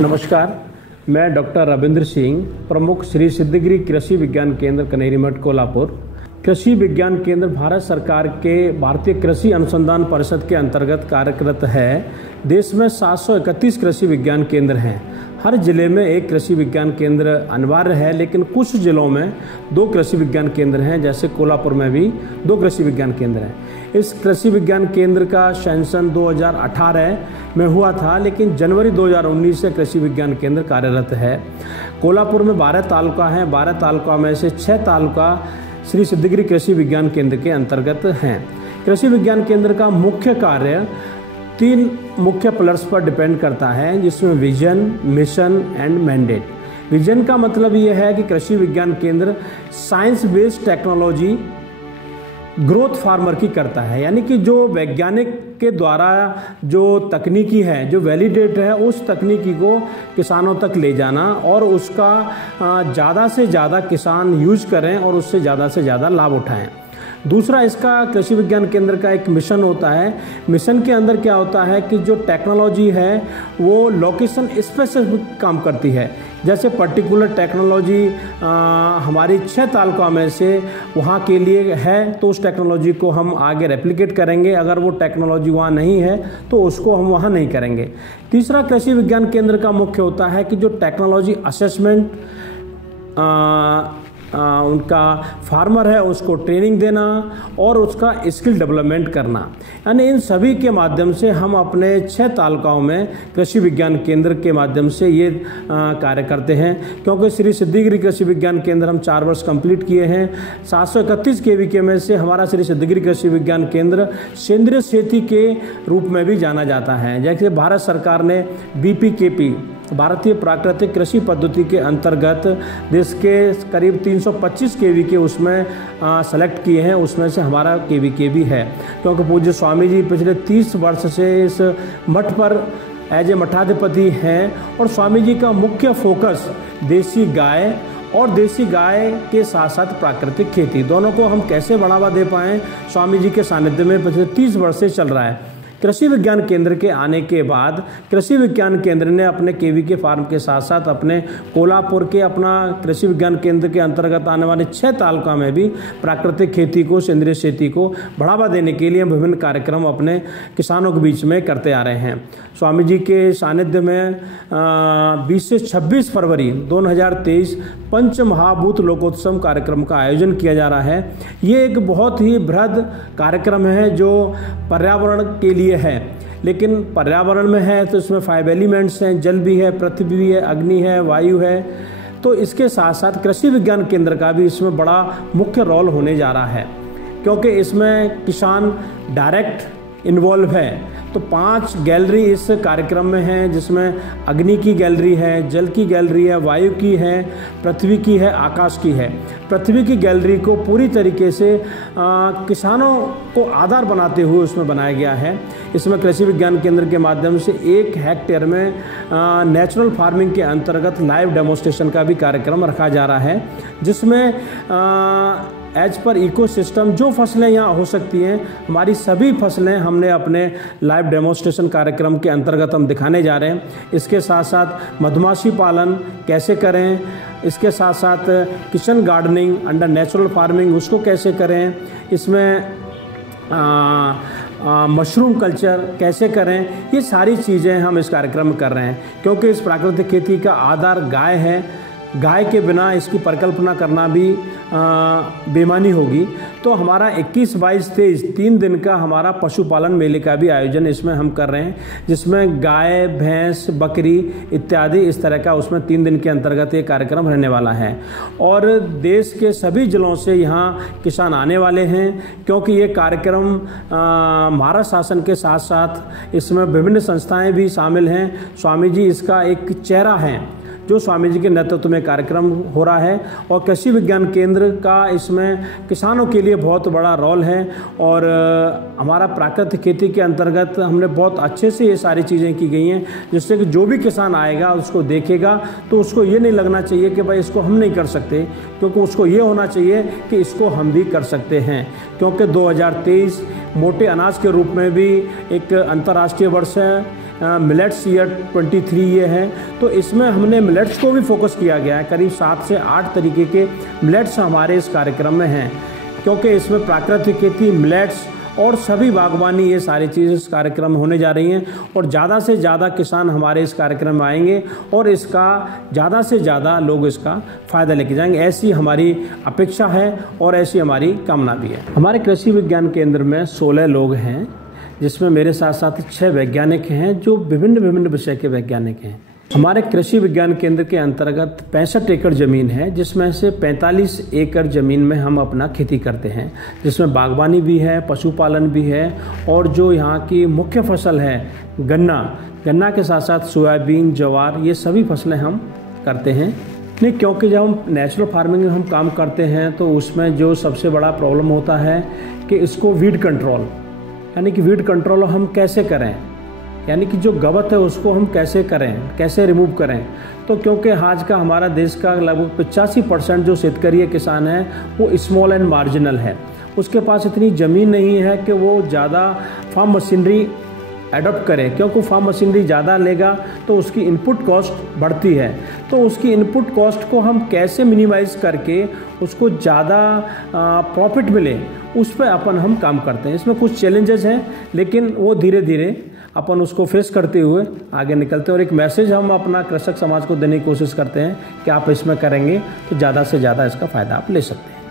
नमस्कार, मैं डॉक्टर रविंद्र सिंह, प्रमुख श्री सिद्धगिरी कृषि विज्ञान केंद्र कनेरी मठ कोल्हापुर। कृषि विज्ञान केंद्र भारत सरकार के भारतीय कृषि अनुसंधान परिषद के अंतर्गत कार्यरत है। देश में 731 कृषि विज्ञान केंद्र हैं। हर जिले में एक कृषि विज्ञान केंद्र अनिवार्य है, लेकिन कुछ जिलों में 2 कृषि विज्ञान केंद्र हैं, जैसे कोल्हापुर में भी 2 कृषि विज्ञान केंद्र हैं। इस कृषि विज्ञान केंद्र का सैंक्शन 2018 में हुआ था, लेकिन जनवरी 2019 से कृषि विज्ञान केंद्र कार्यरत है। कोल्हापुर में 12 तालुका हैं। 12 तालुका में से 6 तालुका श्री सिद्धगिरी कृषि विज्ञान केंद्र के अंतर्गत हैं। कृषि विज्ञान केंद्र का मुख्य कार्य 3 मुख्य पिलर्स पर डिपेंड करता है, जिसमें vision, mission and mandate. Vision का मतलब ये है कि कृषि विज्ञान केंद्र science based technology growth farmer की करता है, यानी कि जो वैज्ञानिक के द्वारा जो तकनीकी है, जो वैलिडेट है, उस तकनीकी को किसानों तक ले जाना और उसका ज़्यादा से ज़्यादा किसान यूज करें और उससे ज़्यादा लाभ उठाएं। दूसरा, इसका कृषि विज्ञान केंद्र का एक मिशन होता है। मिशन के अंदर क्या होता है कि जो टेक्नोलॉजी है वो लोकेशन स्पेसिफिक काम करती है। जैसे पर्टिकुलर टेक्नोलॉजी हमारी 6 तालुका में से वहाँ के लिए है, तो उस टेक्नोलॉजी को हम आगे रेप्लिकेट करेंगे। अगर वो टेक्नोलॉजी वहाँ नहीं है तो उसको हम वहाँ नहीं करेंगे। तीसरा, कृषि विज्ञान केंद्र का मुख्य होता है कि जो टेक्नोलॉजी असेसमेंट उनका फार्मर है उसको ट्रेनिंग देना और उसका स्किल डेवलपमेंट करना, यानी इन सभी के माध्यम से हम अपने 6 तालुकाओं में कृषि विज्ञान केंद्र के माध्यम से ये कार्य करते हैं। क्योंकि श्री सिद्धगिरी कृषि विज्ञान केंद्र हम 4 वर्ष कंप्लीट किए हैं। 731 KVK में से हमारा श्री सिद्धगिरी कृषि विज्ञान केंद्र सेंद्रीय खेती के रूप में भी जाना जाता है। जैसे भारत सरकार ने BPKP भारतीय प्राकृतिक कृषि पद्धति के अंतर्गत देश के करीब 325 KVK उसमें सेलेक्ट किए हैं, उसमें से हमारा KVK भी है। क्योंकि पूज्य स्वामी जी पिछले 30 वर्ष से इस मठ पर एज ए मठाधिपति हैं और स्वामी जी का मुख्य फोकस देसी गाय और देसी गाय के साथ साथ प्राकृतिक खेती दोनों को हम कैसे बढ़ावा दे पाएँ, स्वामी जी के सानिध्य में पिछले 30 वर्ष से चल रहा है। कृषि विज्ञान केंद्र के आने के बाद कृषि विज्ञान केंद्र ने अपने KVK फार्म के साथ साथ अपने कोल्हापुर के अपना कृषि विज्ञान केंद्र के अंतर्गत आने वाले 6 तालुका में भी प्राकृतिक खेती को, सेंद्रीय खेती को बढ़ावा देने के लिए विभिन्न कार्यक्रम अपने किसानों के बीच में करते आ रहे हैं। स्वामी जी के सानिध्य में 20 से 26 फरवरी 2023 पंच महाभूत लोकोत्सव कार्यक्रम का आयोजन किया जा रहा है। ये एक बहुत ही बृहद कार्यक्रम है जो पर्यावरण के लिए है, लेकिन पर्यावरण में है तो इसमें 5 एलिमेंट्स हैं, जल भी है, पृथ्वी भी है, अग्नि है, वायु है। तो इसके साथ साथ कृषि विज्ञान केंद्र का भी इसमें बड़ा मुख्य रोल होने जा रहा है, क्योंकि इसमें किसान डायरेक्ट इन्वॉल्व है। तो 5 गैलरी इस कार्यक्रम में हैं, जिसमें अग्नि की गैलरी है, जल की गैलरी है, वायु की है, पृथ्वी की है, आकाश की है। पृथ्वी की गैलरी को पूरी तरीके से किसानों को आधार बनाते हुए उसमें बनाया गया है। इसमें कृषि विज्ञान केंद्र के माध्यम से 1 हेक्टेयर में नेचुरल फार्मिंग के अंतर्गत लाइव डेमोन्स्ट्रेशन का भी कार्यक्रम रखा जा रहा है, जिसमें एज पर इकोसिस्टम जो फसलें यहाँ हो सकती हैं, हमारी सभी फसलें हमने अपने लाइव डेमोन्स्ट्रेशन कार्यक्रम के अंतर्गत हम दिखाने जा रहे हैं। इसके साथ साथ मधुमाछी पालन कैसे करें, इसके साथ साथ kitchen gardening under natural farming उसको कैसे करें, इसमें मशरूम कल्चर कैसे करें, ये सारी चीज़ें हम इस कार्यक्रम में कर रहे हैं। क्योंकि इस प्राकृतिक खेती का आधार गाय है, गाय के बिना इसकी परिकल्पना करना भी बेमानी होगी। तो हमारा 21, 22, 23 3 दिन का हमारा पशुपालन मेले का भी आयोजन इसमें हम कर रहे हैं, जिसमें गाय, भैंस, बकरी इत्यादि इस तरह का उसमें 3 दिन के अंतर्गत ये कार्यक्रम रहने वाला है। और देश के सभी जिलों से यहाँ किसान आने वाले हैं, क्योंकि ये कार्यक्रम महाराष्ट्र शासन के साथ साथ इसमें विभिन्न संस्थाएं भी शामिल हैं। स्वामी जी इसका एक चेहरा है जो स्वामी जी के नेतृत्व में कार्यक्रम हो रहा है, और कृषि विज्ञान केंद्र का इसमें किसानों के लिए बहुत बड़ा रोल है। और हमारा प्राकृतिक खेती के अंतर्गत हमने बहुत अच्छे से ये सारी चीज़ें की गई हैं, जिससे कि जो भी किसान आएगा उसको देखेगा तो उसको ये नहीं लगना चाहिए कि भाई इसको हम नहीं कर सकते, क्योंकि उसको ये होना चाहिए कि इसको हम भी कर सकते हैं। क्योंकि 2023 मोटे अनाज के रूप में भी एक अंतर्राष्ट्रीय वर्ष है, मिलेट्स ईयर 23 ये है, तो इसमें हमने मिलेट्स को भी फोकस किया गया है। करीब 7 से 8 तरीके के मिलेट्स हमारे इस कार्यक्रम में हैं, क्योंकि इसमें प्राकृतिक खेती, मिलेट्स और सभी बागवानी, ये सारी चीज़ें इस कार्यक्रम में होने जा रही हैं। और ज़्यादा से ज़्यादा किसान हमारे इस कार्यक्रम में आएंगे और इसका ज़्यादा से ज़्यादा लोग इसका फ़ायदा लेके जाएंगे, ऐसी हमारी अपेक्षा है और ऐसी हमारी कामना भी है। हमारे कृषि विज्ञान केंद्र में 16 लोग हैं, जिसमें मेरे साथ साथ 6 वैज्ञानिक हैं जो विभिन्न विषय के वैज्ञानिक हैं। हमारे कृषि विज्ञान केंद्र के अंतर्गत 65 एकड़ ज़मीन है, जिसमें से 45 एकड़ ज़मीन में हम अपना खेती करते हैं, जिसमें बागवानी भी है, पशुपालन भी है और जो यहाँ की मुख्य फसल है गन्ना के साथ साथ सोयाबीन, ज्वार, ये सभी फसलें हम करते हैं। नहीं, क्योंकि जब हम नेचुरल फार्मिंग में हम काम करते हैं तो उसमें जो सबसे बड़ा प्रॉब्लम होता है कि इसको वीड कंट्रोल, यानी कि वीड कंट्रोल हम कैसे करें, यानी कि जो गवत है उसको हम कैसे करें, कैसे रिमूव करें। तो क्योंकि आज का हमारा देश का लगभग 85% जो शेतकरी किसान है वो स्मॉल एंड मार्जिनल है, उसके पास इतनी ज़मीन नहीं है कि वो ज़्यादा फार्म मशीनरी एडॉप्ट करें, क्योंकि फार्म मशीनरी ज़्यादा लेगा तो उसकी इनपुट कॉस्ट बढ़ती है। तो उसकी इनपुट कॉस्ट को हम कैसे मिनिमाइज़ करके उसको ज़्यादा प्रॉफिट मिले, उस पर अपन हम काम करते हैं। इसमें कुछ चैलेंजेस हैं, लेकिन वो धीरे धीरे अपन उसको फेस करते हुए आगे निकलते हैं। और एक मैसेज हम अपना कृषक समाज को देने की कोशिश करते हैं कि आप इसमें करेंगे तो ज़्यादा से ज़्यादा इसका फ़ायदा आप ले सकते हैं।